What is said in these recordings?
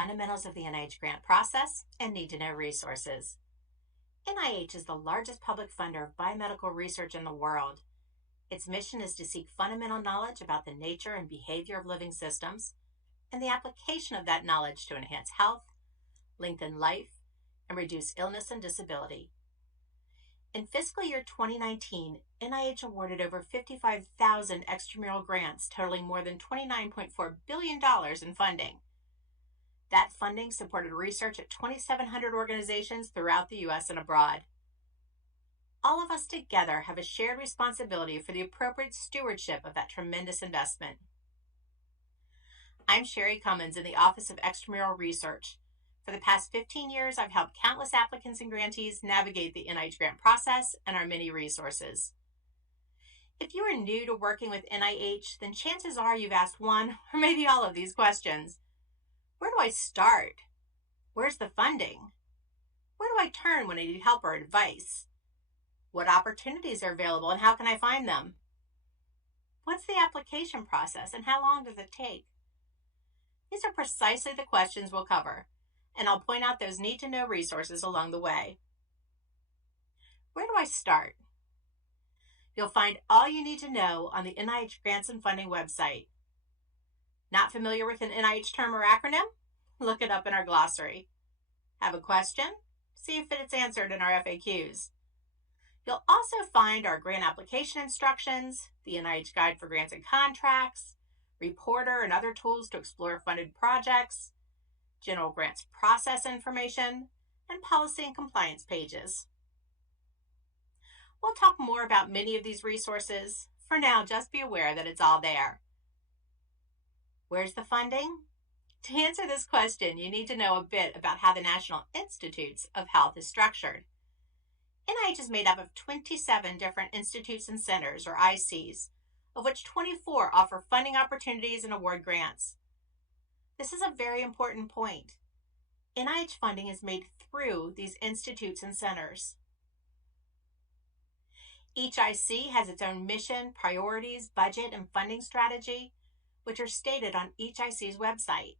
fundamentals of the NIH grant process and need-to-know resources. NIH is the largest public funder of biomedical research in the world. Its mission is to seek fundamental knowledge about the nature and behavior of living systems and the application of that knowledge to enhance health, lengthen life, and reduce illness and disability. In fiscal year 2019, NIH awarded over 55,000 extramural grants totaling more than $29.4 billion in funding. That funding supported research at 2,700 organizations throughout the U.S. and abroad. All of us together have a shared responsibility for the appropriate stewardship of that tremendous investment. I'm Sherry Cummins in the Office of Extramural Research. For the past 15 years, I've helped countless applicants and grantees navigate the NIH grant process and our many resources. If you are new to working with NIH, then chances are you've asked one or maybe all of these questions. Where do I start? Where's the funding? Where do I turn when I need help or advice? What opportunities are available and how can I find them? What's the application process and how long does it take? These are precisely the questions we'll cover, and I'll point out those need-to-know resources along the way. Where do I start? You'll find all you need to know on the NIH Grants and Funding website. Not familiar with an NIH term or acronym? Look it up in our glossary. Have a question? See if it's answered in our FAQs. You'll also find our grant application instructions, the NIH Guide for Grants and Contracts, Reporter and other tools to explore funded projects, general grants process information, and policy and compliance pages. We'll talk more about many of these resources. For now, just be aware that it's all there. Where's the funding? To answer this question, you need to know a bit about how the National Institutes of Health is structured. NIH is made up of 27 different institutes and centers, or ICs, of which 24 offer funding opportunities and award grants. This is a very important point. NIH funding is made through these institutes and centers. Each IC has its own mission, priorities, budget, and funding strategy, which are stated on each IC's website.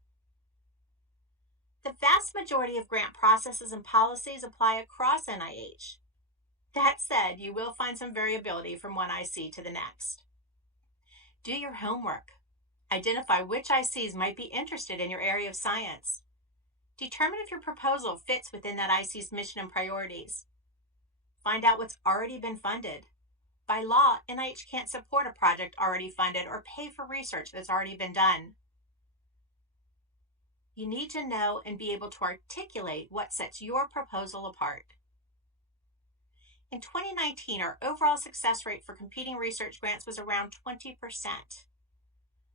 The vast majority of grant processes and policies apply across NIH. That said, you will find some variability from one IC to the next. Do your homework. Identify which ICs might be interested in your area of science. Determine if your proposal fits within that IC's mission and priorities. Find out what's already been funded. By law, NIH can't support a project already funded or pay for research that's already been done. You need to know and be able to articulate what sets your proposal apart. In 2019, our overall success rate for competing research grants was around 20%.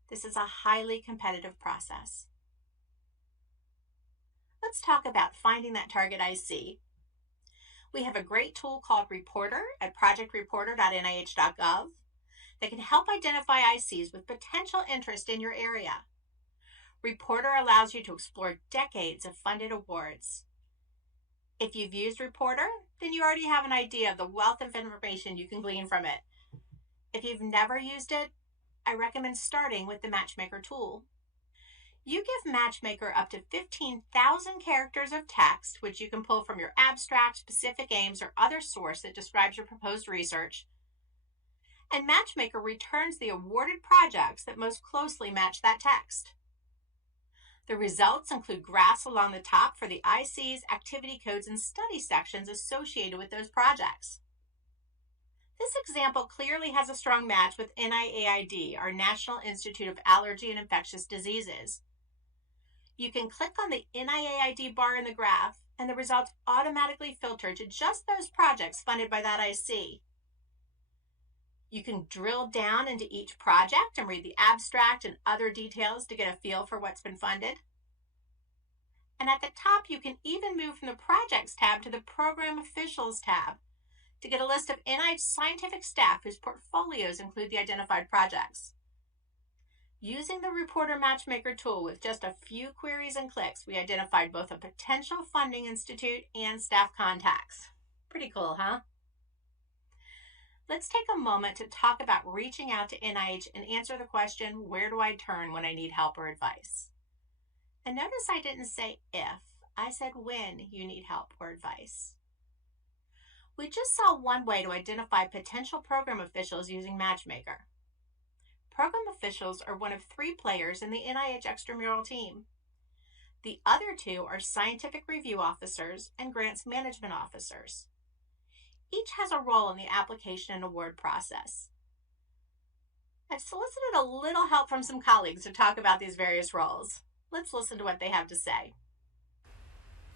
This is a highly competitive process. Let's talk about finding that target IC. We have a great tool called Reporter at projectreporter.nih.gov that can help identify ICs with potential interest in your area. Reporter allows you to explore decades of funded awards. If you've used Reporter, then you already have an idea of the wealth of information you can glean from it. If you've never used it, I recommend starting with the Matchmaker tool. You give Matchmaker up to 15,000 characters of text, which you can pull from your abstract, specific aims, or other source that describes your proposed research. And Matchmaker returns the awarded projects that most closely match that text. The results include graphs along the top for the ICs, activity codes, and study sections associated with those projects. This example clearly has a strong match with NIAID, our National Institute of Allergy and Infectious Diseases. You can click on the NIAID bar in the graph, and the results automatically filter to just those projects funded by that IC. You can drill down into each project and read the abstract and other details to get a feel for what's been funded. And at the top, you can even move from the Projects tab to the Program Officials tab to get a list of NIH scientific staff whose portfolios include the identified projects. Using the Reporter Matchmaker tool with just a few queries and clicks, we identified both a potential funding institute and staff contacts. Pretty cool, huh? Let's take a moment to talk about reaching out to NIH and answer the question, where do I turn when I need help or advice? And notice I didn't say if, I said when you need help or advice. We just saw one way to identify potential program officials using Matchmaker. Program officials are one of 3 players in the NIH extramural team. The other 2 are scientific review officers and grants management officers. Each has a role in the application and award process. I've solicited a little help from some colleagues to talk about these various roles. Let's listen to what they have to say.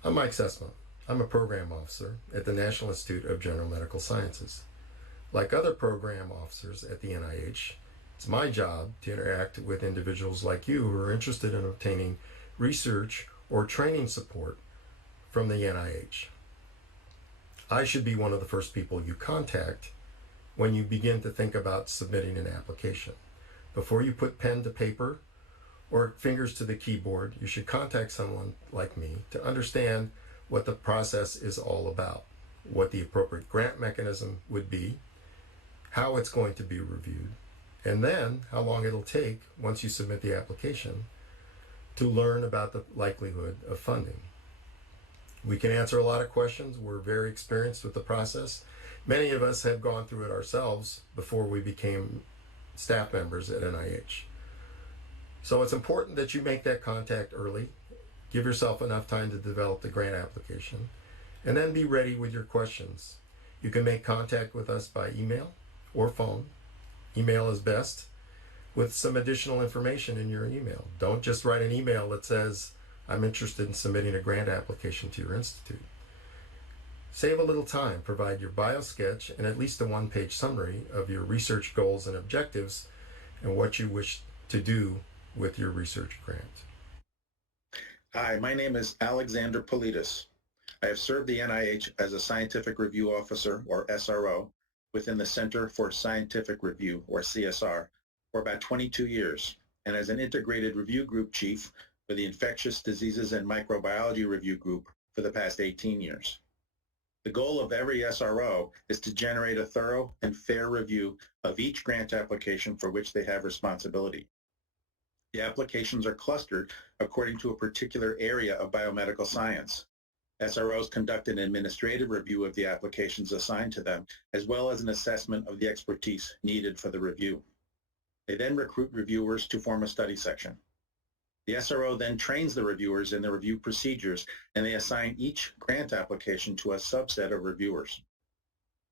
I'm Mike Sessma. I'm a program officer at the National Institute of General Medical Sciences. Like other program officers at the NIH, it's my job to interact with individuals like you who are interested in obtaining research or training support from the NIH. I should be one of the first people you contact when you begin to think about submitting an application. Before you put pen to paper or fingers to the keyboard, you should contact someone like me to understand what the process is all about, what the appropriate grant mechanism would be, how it's going to be reviewed, and then how long it'll take once you submit the application to learn about the likelihood of funding. We can answer a lot of questions. We're very experienced with the process. Many of us have gone through it ourselves before we became staff members at NIH. So it's important that you make that contact early, give yourself enough time to develop the grant application, and then be ready with your questions. You can make contact with us by email or phone. Email is best, with some additional information in your email. Don't just write an email that says, I'm interested in submitting a grant application to your institute. Save a little time, provide your bio sketch and at least a 1-page summary of your research goals and objectives and what you wish to do with your research grant. Hi, my name is Alexander Politis. I have served the NIH as a Scientific Review Officer, or SRO, within the Center for Scientific Review, or CSR, for about 22 years, and as an Integrated Review Group Chief for the Infectious Diseases and Microbiology Review Group for the past 18 years. The goal of every SRO is to generate a thorough and fair review of each grant application for which they have responsibility. The applications are clustered according to a particular area of biomedical science. SROs conduct an administrative review of the applications assigned to them, as well as an assessment of the expertise needed for the review. They then recruit reviewers to form a study section. The SRO then trains the reviewers in the review procedures, and they assign each grant application to a subset of reviewers.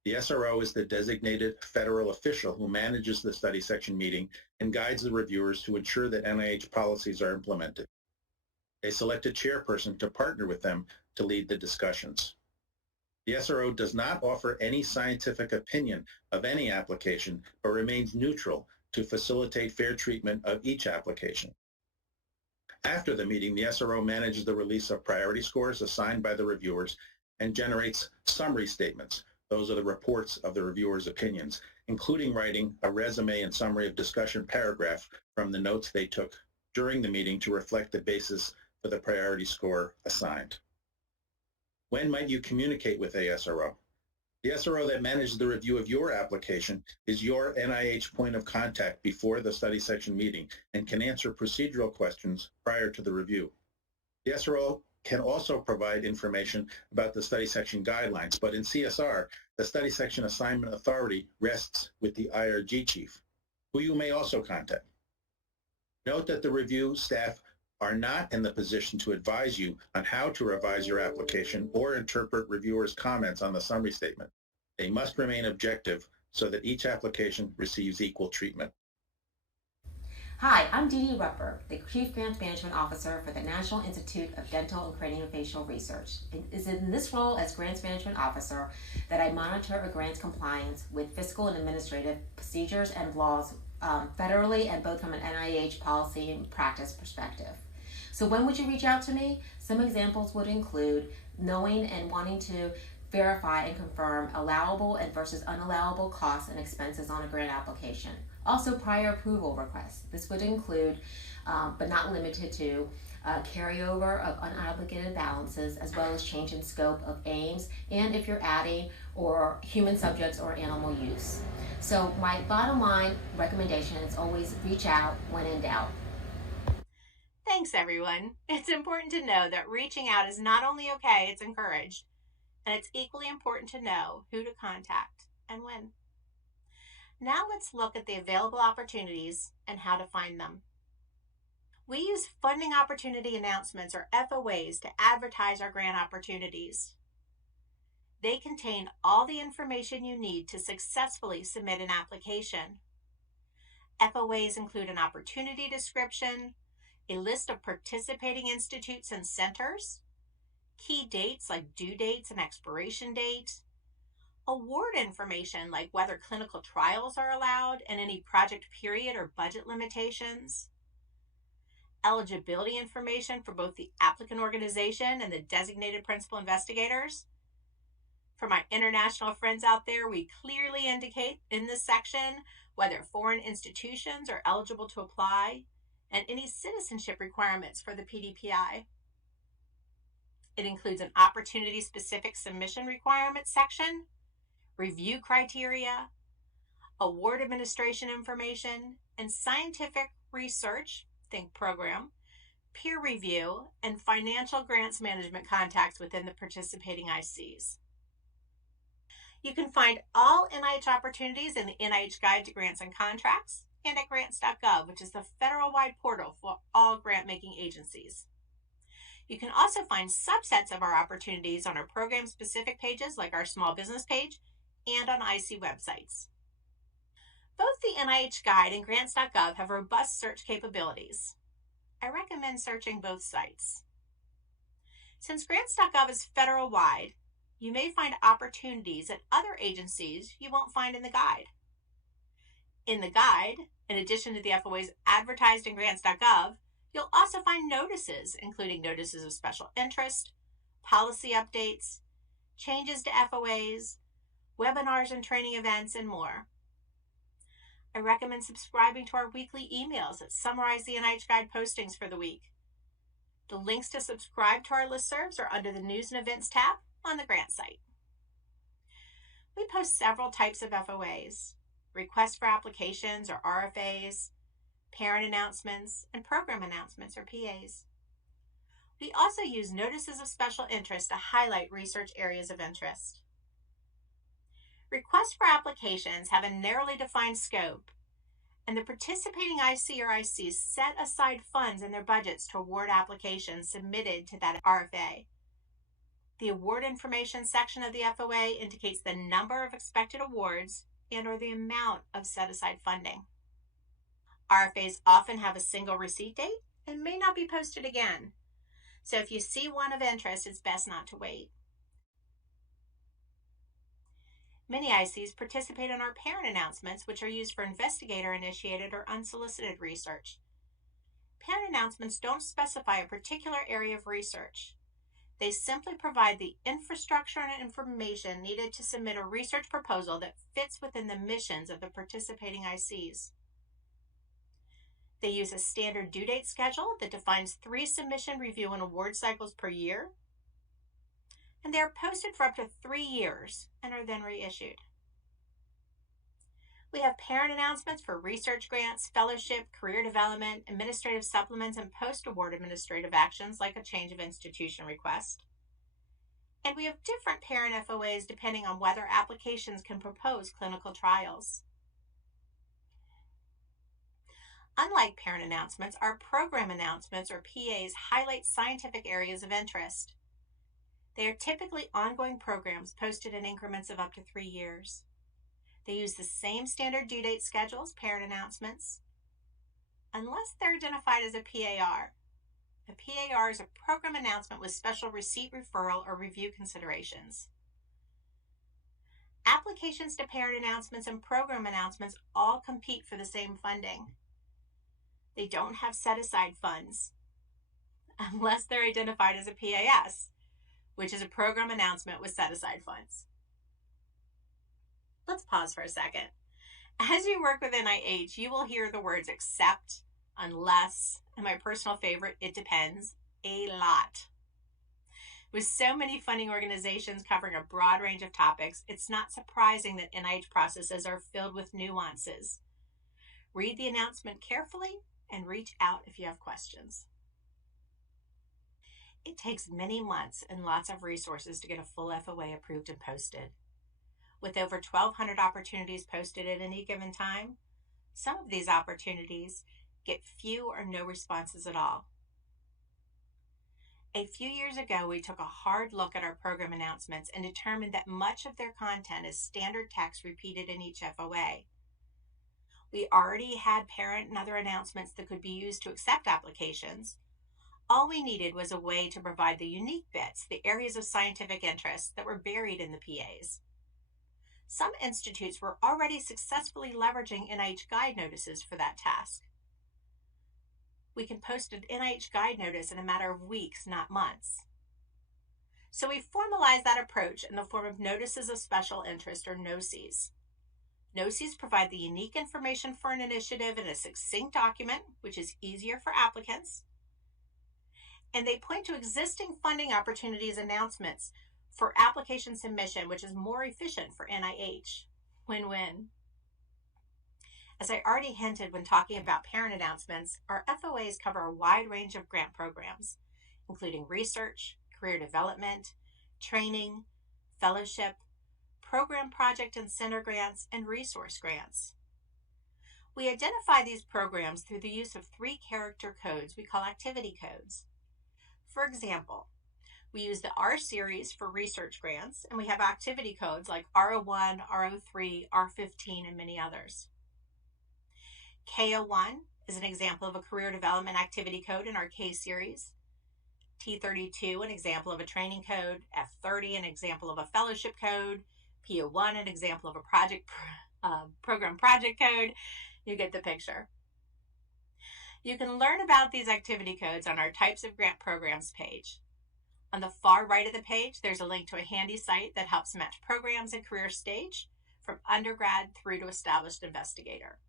The SRO is the designated federal official who manages the study section meeting and guides the reviewers to ensure that NIH policies are implemented. They select a chairperson to partner with them to lead the discussions. The SRO does not offer any scientific opinion of any application, but remains neutral to facilitate fair treatment of each application. After the meeting, the SRO manages the release of priority scores assigned by the reviewers and generates summary statements. Those are the reports of the reviewers' opinions, including writing a resume and summary of discussion paragraph from the notes they took during the meeting to reflect the basis for the priority score assigned. When might you communicate with a SRO? The SRO that manages the review of your application is your NIH point of contact before the study section meeting and can answer procedural questions prior to the review. The SRO can also provide information about the study section guidelines, but in CSR, the study section assignment authority rests with the IRG chief, who you may also contact. Note that the review staff are not in the position to advise you on how to revise your application or interpret reviewers' comments on the summary statement. They must remain objective so that each application receives equal treatment. Hi, I'm Dee Dee Rupper, the Chief Grants Management Officer for the National Institute of Dental and Craniofacial Research. It is in this role as Grants Management Officer that I monitor a grant's compliance with fiscal and administrative procedures and laws federally and both from an NIH policy and practice perspective. So when would you reach out to me? Some examples would include knowing and wanting to verify and confirm allowable and versus unallowable costs and expenses on a grant application. Also prior approval requests. This would include, but not limited to, carryover of unobligated balances, as well as change in scope of aims, and if you're adding or human subjects or animal use. So my bottom line recommendation is always reach out when in doubt. Thanks, Thanks, everyone. It's important to know that reaching out is not only okay, it's encouraged. And it's equally important to know who to contact and when. Now let's look at the available opportunities and how to find them. We use funding opportunity announcements, or FOAs, to advertise our grant opportunities. They contain all the information you need to successfully submit an application. FOAs include an opportunity description, a list of participating institutes and centers, key dates like due dates and expiration date, award information like whether clinical trials are allowed and any project period or budget limitations, eligibility information for both the applicant organization and the designated principal investigators. For my international friends out there, we clearly indicate in this section whether foreign institutions are eligible to apply and any citizenship requirements for the PDPI. It includes an opportunity-specific submission requirements section, review criteria, award administration information, and scientific research, think program, peer review, and financial grants management contacts within the participating ICs. You can find all NIH opportunities in the NIH Guide to Grants and Contracts and at grants.gov, which is the federal-wide portal for all grant-making agencies. You can also find subsets of our opportunities on our program-specific pages like our small business page and on IC websites. Both the NIH Guide and grants.gov have robust search capabilities. I recommend searching both sites. Since grants.gov is federal-wide, you may find opportunities at other agencies you won't find in the guide. In the guide, in addition to the FOAs advertised in grants.gov, you'll also find notices, including notices of special interest, policy updates, changes to FOAs, webinars and training events, and more. I recommend subscribing to our weekly emails that summarize the NIH Guide postings for the week. The links to subscribe to our listservs are under the News and Events tab on the grant site. We post several types of FOAs: requests for applications, or RFAs, parent announcements, and program announcements, or PAs. We also use notices of special interest to highlight research areas of interest. Requests for applications have a narrowly defined scope, and the participating IC or ICs set aside funds in their budgets to award applications submitted to that RFA. The award information section of the FOA indicates the number of expected awards and/or the amount of set-aside funding. RFAs often have a single receipt date and may not be posted again, so if you see one of interest, it's best not to wait. Many ICs participate in our parent announcements, which are used for investigator-initiated or unsolicited research. Parent announcements don't specify a particular area of research. They simply provide the infrastructure and information needed to submit a research proposal that fits within the missions of the participating ICs. They use a standard due date schedule that defines 3 submission, review, and award cycles per year, and they are posted for up to 3 years and are then reissued. We have parent announcements for research grants, fellowship, career development, administrative supplements, and post-award administrative actions like a change of institution request. And we have different parent FOAs depending on whether applications can propose clinical trials. Unlike parent announcements, our program announcements, or PAs, highlight scientific areas of interest. They are typically ongoing programs posted in increments of up to 3 years. They use the same standard due date schedule as parent announcements, unless they're identified as a PAR. A PAR is a program announcement with special receipt, referral, or review considerations. Applications to parent announcements and program announcements all compete for the same funding. They don't have set-aside funds, unless they're identified as a PAS, which is a program announcement with set-aside funds. Let's pause for a second. As you work with NIH, you will hear the words except, unless, and my personal favorite, it depends, a lot. With so many funding organizations covering a broad range of topics, it's not surprising that NIH processes are filled with nuances. Read the announcement carefully and reach out if you have questions. It takes many months and lots of resources to get a full FOA approved and posted. With over 1,200 opportunities posted at any given time, some of these opportunities get few or no responses at all. A few years ago, we took a hard look at our program announcements and determined that much of their content is standard text repeated in each FOA. We already had parent and other announcements that could be used to accept applications. All we needed was a way to provide the unique bits, the areas of scientific interest that were buried in the PAs. Some institutes were already successfully leveraging NIH Guide Notices for that task. We can post an NIH Guide Notice in a matter of weeks, not months. So we formalized that approach in the form of Notices of Special Interest, or NOCIs. NOCIs provide the unique information for an initiative in a succinct document, which is easier for applicants. And they point to existing funding opportunities announcements for application submission, which is more efficient for NIH. Win-win. As I already hinted when talking about parent announcements, our FOAs cover a wide range of grant programs, including research, career development, training, fellowship, program project and center grants, and resource grants. We identify these programs through the use of 3-character codes we call activity codes. For example, we use the R series for research grants, and we have activity codes like R01, R03, R15, and many others. K01 is an example of a career development activity code in our K series. T32, an example of a training code. F30, an example of a fellowship code. P01, an example of a program project code. You get the picture. You can learn about these activity codes on our Types of Grant Programs page. On the far right of the page, there's a link to a handy site that helps match programs and career stage from undergrad through to established investigator.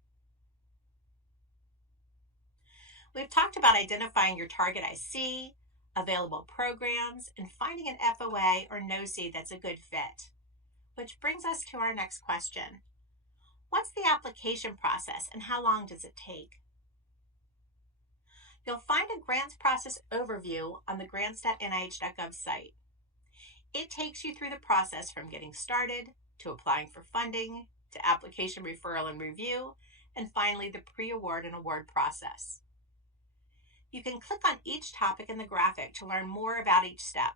We've talked about identifying your target IC, available programs, and finding an FOA or NOCI that's a good fit. Which brings us to our next question. What's the application process and how long does it take? You'll find a grants process overview on the grants.nih.gov site. It takes you through the process from getting started, to applying for funding, to application referral and review, and finally the pre-award and award process. You can click on each topic in the graphic to learn more about each step,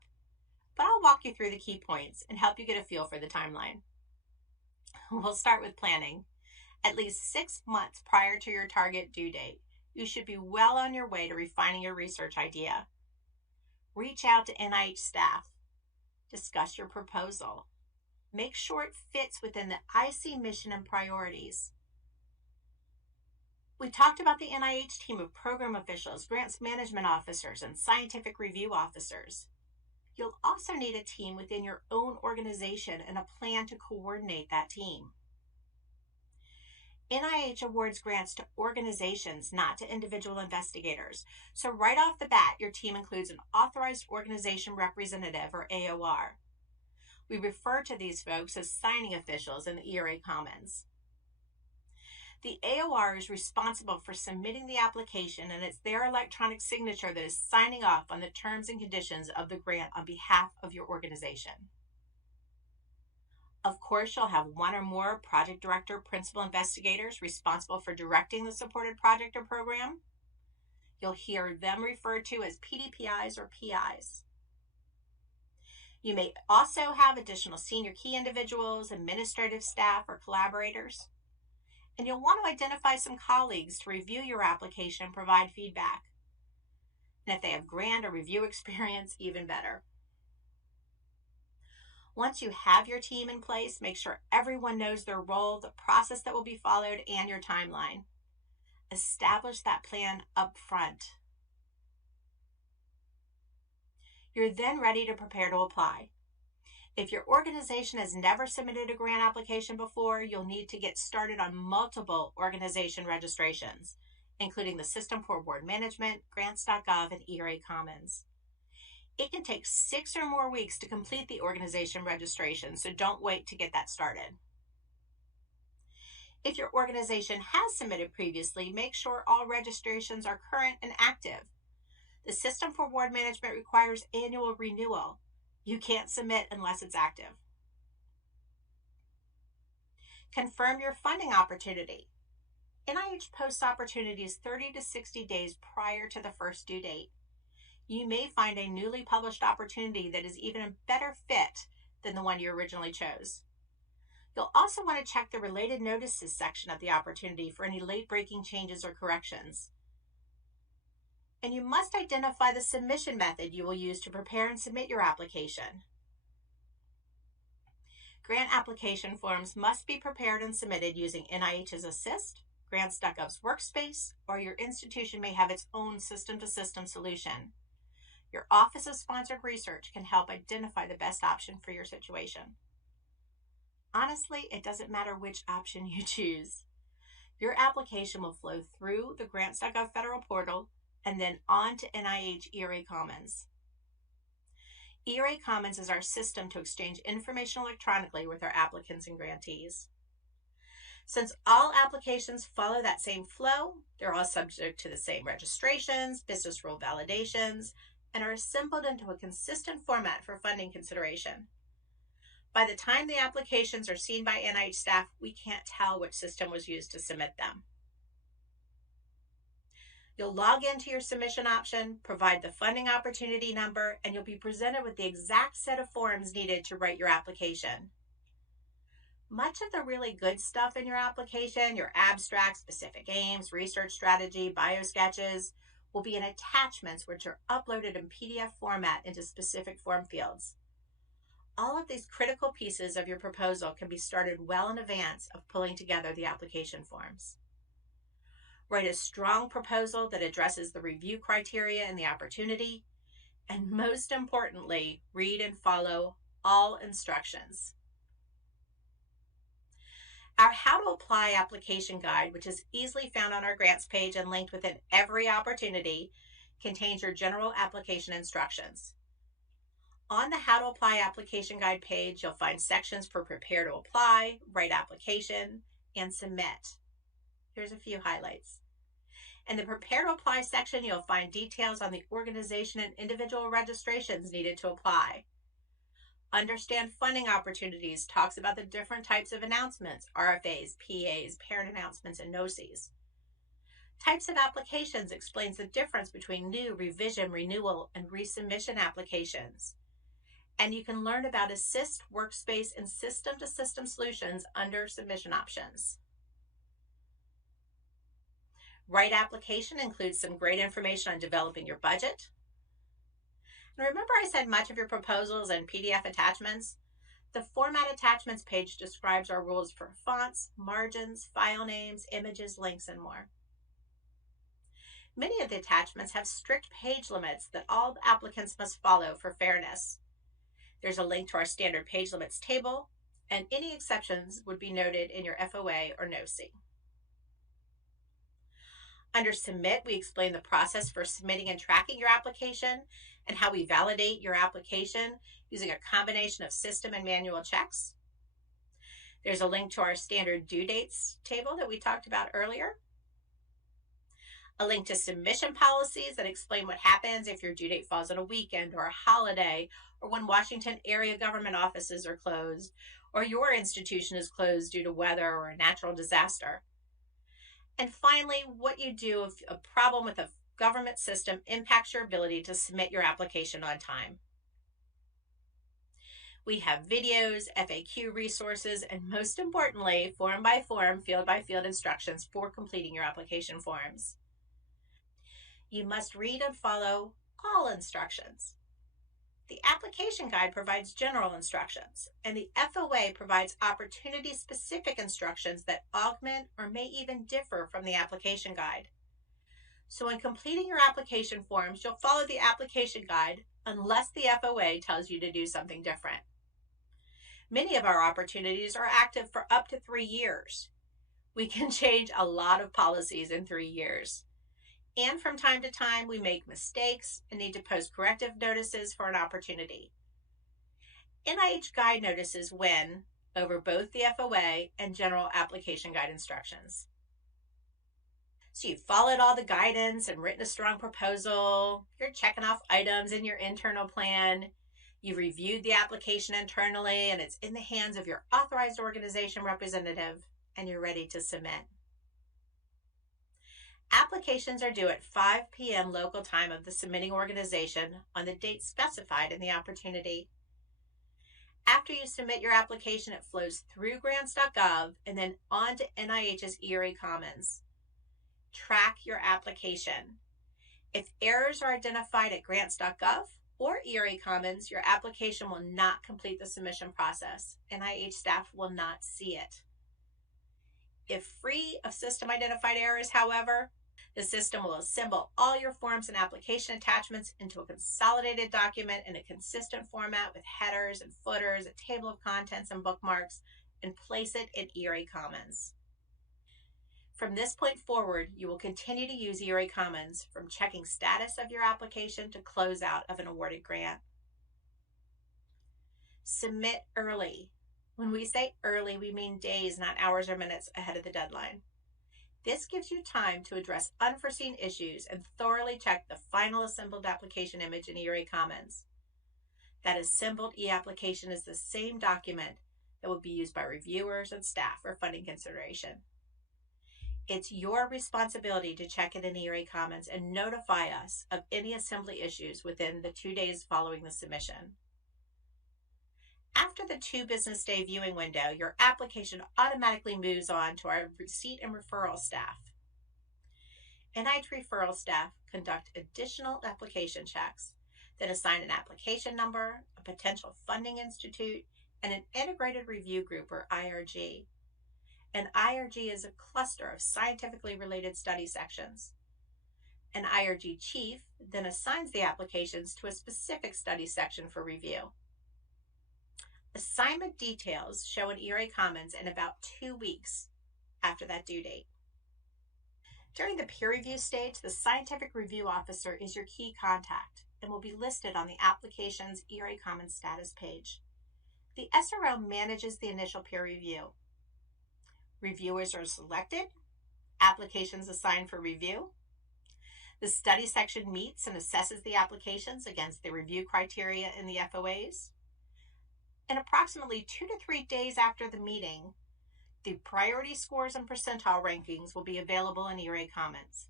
but I'll walk you through the key points and help you get a feel for the timeline. We'll start with planning. At least 6 months prior to your target due date, you should be well on your way to refining your research idea. Reach out to NIH staff. Discuss your proposal. Make sure it fits within the IC mission and priorities. We talked about the NIH team of program officials, grants management officers, and scientific review officers. You'll also need a team within your own organization and a plan to coordinate that team. NIH awards grants to organizations, not to individual investigators. So right off the bat, your team includes an Authorized Organization Representative, or AOR. We refer to these folks as signing officials in the ERA Commons. The AOR is responsible for submitting the application, and it's their electronic signature that is signing off on the terms and conditions of the grant on behalf of your organization. Of course, you'll have one or more project director, principal investigators responsible for directing the supported project or program. You'll hear them referred to as PDPIs or PIs. You may also have additional senior key individuals, administrative staff, or collaborators. And you'll want to identify some colleagues to review your application and provide feedback. And if they have grant or review experience, even better. Once you have your team in place, make sure everyone knows their role, the process that will be followed, and your timeline. Establish that plan up front. You're then ready to prepare to apply. If your organization has never submitted a grant application before, you'll need to get started on multiple organization registrations, including the System for Award Management, Grants.gov, and ERA Commons. It can take 6 or more weeks to complete the organization registration, so don't wait to get that started. If your organization has submitted previously, make sure all registrations are current and active. The system for award management requires annual renewal. You can't submit unless it's active. Confirm your funding opportunity. NIH posts opportunities 30 to 60 days prior to the first due date. You may find a newly published opportunity that is even a better fit than the one you originally chose. You'll also want to check the related notices section of the opportunity for any late-breaking changes or corrections. And you must identify the submission method you will use to prepare and submit your application. Grant application forms must be prepared and submitted using NIH's Assist, Grants.gov's Workspace, or your institution may have its own system-to-system solution. Your Office of Sponsored Research can help identify the best option for your situation. Honestly, it doesn't matter which option you choose. Your application will flow through the Grants.gov federal portal and then on to NIH ERA Commons. ERA Commons is our system to exchange information electronically with our applicants and grantees. Since all applications follow that same flow, they're all subject to the same registrations, business rule validations, and are assembled into a consistent format for funding consideration. By the time the applications are seen by NIH staff, we can't tell which system was used to submit them. You'll log into your submission option, provide the funding opportunity number, and you'll be presented with the exact set of forms needed to write your application. Much of the really good stuff in your application, your abstract, specific aims, research strategy, biosketches, will be in attachments which are uploaded in PDF format into specific form fields. All of these critical pieces of your proposal can be started well in advance of pulling together the application forms. Write a strong proposal that addresses the review criteria and the opportunity, and most importantly, read and follow all instructions. Our How to Apply application guide, which is easily found on our grants page and linked within every opportunity, contains your general application instructions. On the How to Apply application guide page, you'll find sections for prepare to apply, write application, and submit. Here's a few highlights. In the prepare to apply section, you'll find details on the organization and individual registrations needed to apply. Understand funding opportunities talks about the different types of announcements, RFAs, PAs, parent announcements, and NOCs. Types of applications explains the difference between new, revision, renewal, and resubmission applications. And you can learn about Assist, Workspace, and system-to-system solutions under submission options. Write application includes some great information on developing your budget. And remember I said much of your proposals and PDF attachments? The Format Attachments page describes our rules for fonts, margins, file names, images, links, and more. Many of the attachments have strict page limits that all applicants must follow for fairness. There's a link to our standard page limits table, and any exceptions would be noted in your FOA or NOC. Under Submit, we explain the process for submitting and tracking your application and how we validate your application using a combination of system and manual checks. There's a link to our standard due dates table that we talked about earlier. A link to submission policies that explain what happens if your due date falls on a weekend or a holiday, or when Washington area government offices are closed, or your institution is closed due to weather or a natural disaster. And finally, what you do if a problem with a government system impacts your ability to submit your application on time. We have videos, FAQ resources, and most importantly, form by form, field by field instructions for completing your application forms. You must read and follow all instructions. The application guide provides general instructions, and the FOA provides opportunity-specific instructions that augment or may even differ from the application guide. So when completing your application forms, you'll follow the application guide unless the FOA tells you to do something different. Many of our opportunities are active for up to 3 years. We can change a lot of policies in 3 years. And from time to time, we make mistakes and need to post corrective notices for an opportunity. NIH Guide Notices win over both the FOA and general application guide instructions. So you've followed all the guidance and written a strong proposal. You're checking off items in your internal plan. You've reviewed the application internally and it's in the hands of your authorized organization representative, and you're ready to submit. Applications are due at 5 p.m. local time of the submitting organization on the date specified in the opportunity. After you submit your application, it flows through grants.gov and then on to NIH's ERA Commons. Track your application. If errors are identified at grants.gov or ERA Commons, your application will not complete the submission process. NIH staff will not see it. If free of system identified errors, however, the system will assemble all your forms and application attachments into a consolidated document in a consistent format with headers and footers, a table of contents and bookmarks, and place it in ERA Commons. From this point forward, you will continue to use ERA Commons from checking status of your application to closeout of an awarded grant. Submit early. When we say early, we mean days, not hours or minutes ahead of the deadline. This gives you time to address unforeseen issues and thoroughly check the final assembled application image in ERA Commons. That assembled e-application is the same document that will be used by reviewers and staff for funding consideration. It's your responsibility to check it in ERA Commons and notify us of any assembly issues within the 2 days following the submission. After the 2 business day viewing window, your application automatically moves on to our receipt and referral staff. NIH referral staff conduct additional application checks that assign an application number, a potential funding institute, and an integrated review group, or IRG. An IRG is a cluster of scientifically related study sections. An IRG chief then assigns the applications to a specific study section for review. Assignment details show in ERA Commons in about 2 weeks after that due date. During the peer review stage, the scientific review officer is your key contact and will be listed on the application's ERA Commons status page. The SRO manages the initial peer review. Reviewers are selected, applications assigned for review. The study section meets and assesses the applications against the review criteria in the FOAs. And approximately 2 to 3 days after the meeting, the priority scores and percentile rankings will be available in ERA Commons.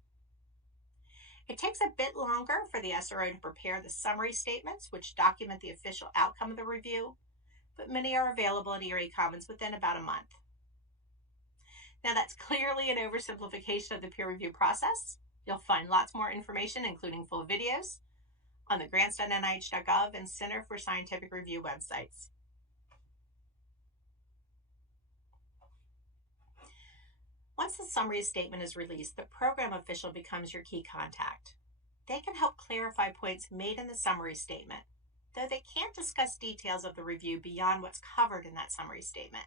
It takes a bit longer for the SRO to prepare the summary statements, which document the official outcome of the review, but many are available in ERA Commons within about a month. Now, that's clearly an oversimplification of the peer review process. You'll find lots more information, including full videos, on the grants.nih.gov and Center for Scientific Review websites. Once the summary statement is released, the program official becomes your key contact. They can help clarify points made in the summary statement, though they can't discuss details of the review beyond what's covered in that summary statement.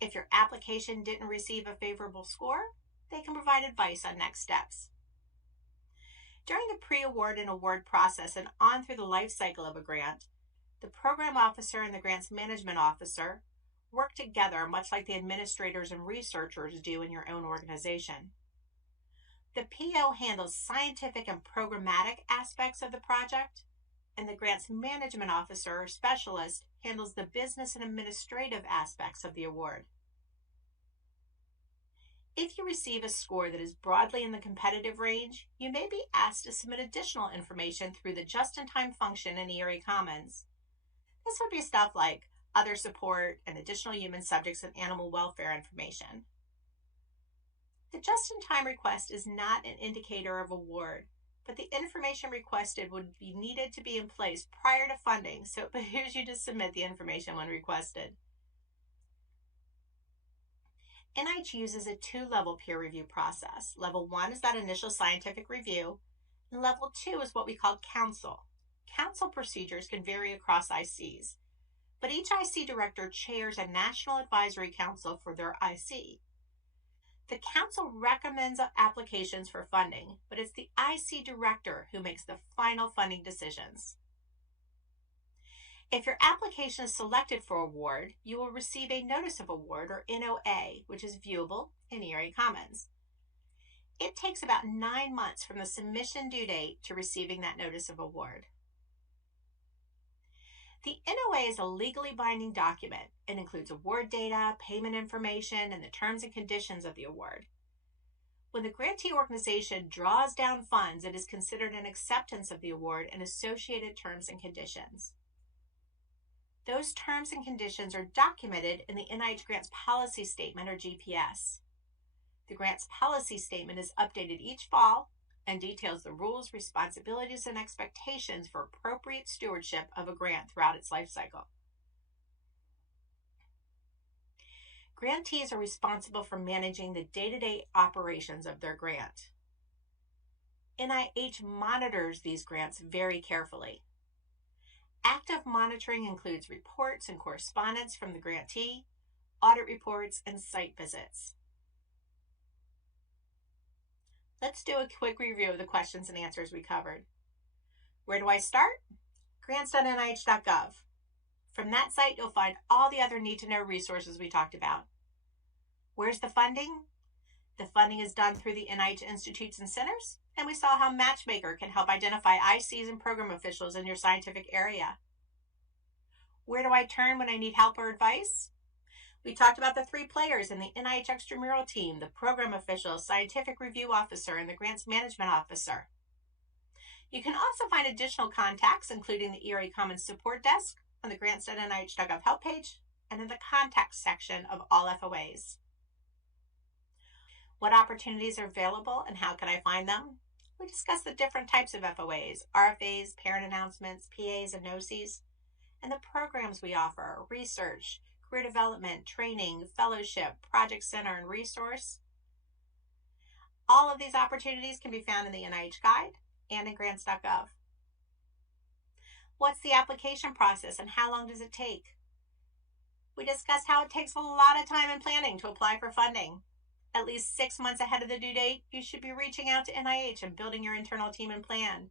If your application didn't receive a favorable score, they can provide advice on next steps. During the pre-award and award process and on through the life cycle of a grant, the program officer and the grants management officer work together much like the administrators and researchers do in your own organization. The PO handles scientific and programmatic aspects of the project, and the grants management officer or specialist handles the business and administrative aspects of the award. If you receive a score that is broadly in the competitive range, you may be asked to submit additional information through the just-in-time function in ERA Commons. This would be stuff like other support and additional human subjects and animal welfare information. The just-in-time request is not an indicator of award, but the information requested would be needed to be in place prior to funding, so it behooves you to submit the information when requested. NIH uses a 2-level peer review process. Level 1 is that initial scientific review, and Level 2 is what we call council. Council procedures can vary across ICs, but each IC director chairs a National Advisory Council for their IC. The council recommends applications for funding, but it's the IC director who makes the final funding decisions. If your application is selected for award, you will receive a Notice of Award, or NOA, which is viewable in ERA Commons. It takes about 9 months from the submission due date to receiving that notice of award. The NOA is a legally binding document. It includes award data, payment information, and the terms and conditions of the award. When the grantee organization draws down funds, it is considered an acceptance of the award and associated terms and conditions. Those terms and conditions are documented in the NIH Grants Policy Statement, or GPS. The Grants Policy Statement is updated each fall and details the rules, responsibilities, and expectations for appropriate stewardship of a grant throughout its life cycle. Grantees are responsible for managing the day-to-day operations of their grant. NIH monitors these grants very carefully. Active monitoring includes reports and correspondence from the grantee, audit reports, and site visits. Let's do a quick review of the questions and answers we covered. Where do I start? grants.nih.gov. From that site, you'll find all the other need-to-know resources we talked about. Where's the funding? The funding is done through the NIH Institutes and Centers, and we saw how Matchmaker can help identify ICs and program officials in your scientific area. Where do I turn when I need help or advice? We talked about the 3 players in the NIH extramural team: the program official, scientific review officer, and the grants management officer. You can also find additional contacts, including the ERA Commons support desk on the grants.nih.gov help page and in the contact section of all FOAs. What opportunities are available and how can I find them? We discussed the different types of FOAs, RFAs, parent announcements, PAs, and NOCs, and the programs we offer: research, career development, training, fellowship, project center, and resource. All of these opportunities can be found in the NIH Guide and in grants.gov. What's the application process and how long does it take? We discussed how it takes a lot of time and planning to apply for funding. At least 6 months ahead of the due date, you should be reaching out to NIH and building your internal team and plan.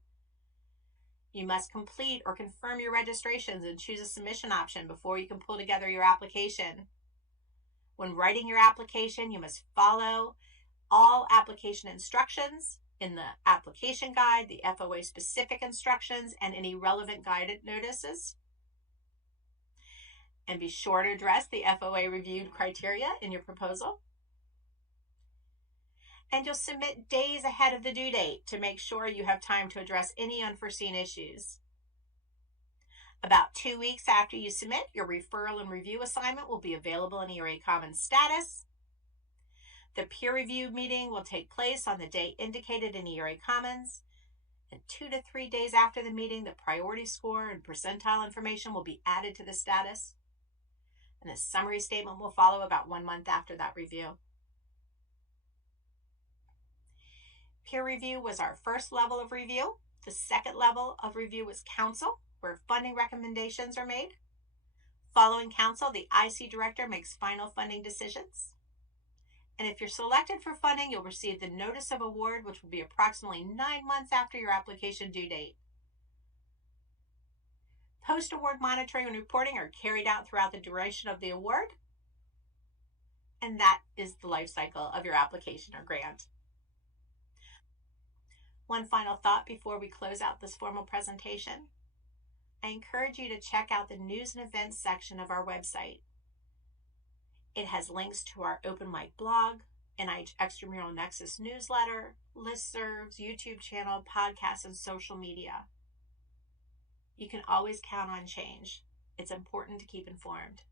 You must complete or confirm your registrations and choose a submission option before you can pull together your application. When writing your application, you must follow all application instructions in the application guide, the FOA specific instructions, and any relevant guided notices. And be sure to address the FOA reviewed criteria in your proposal. And you'll submit days ahead of the due date to make sure you have time to address any unforeseen issues. About 2 weeks after you submit, your referral and review assignment will be available in ERA Commons status. The peer review meeting will take place on the day indicated in ERA Commons, and 2 to 3 days after the meeting, the priority score and percentile information will be added to the status, and the summary statement will follow about 1 month after that review. Peer review was our first level of review. The second level of review was council, where funding recommendations are made. Following council, the IC director makes final funding decisions. And if you're selected for funding, you'll receive the notice of award, which will be approximately 9 months after your application due date. Post-award monitoring and reporting are carried out throughout the duration of the award. And that is the life cycle of your application or grant. One final thought before we close out this formal presentation. I encourage you to check out the news and events section of our website. It has links to our open mic blog, NIH Extramural Nexus newsletter, listservs, YouTube channel, podcasts, and social media. You can always count on change. It's important to keep informed.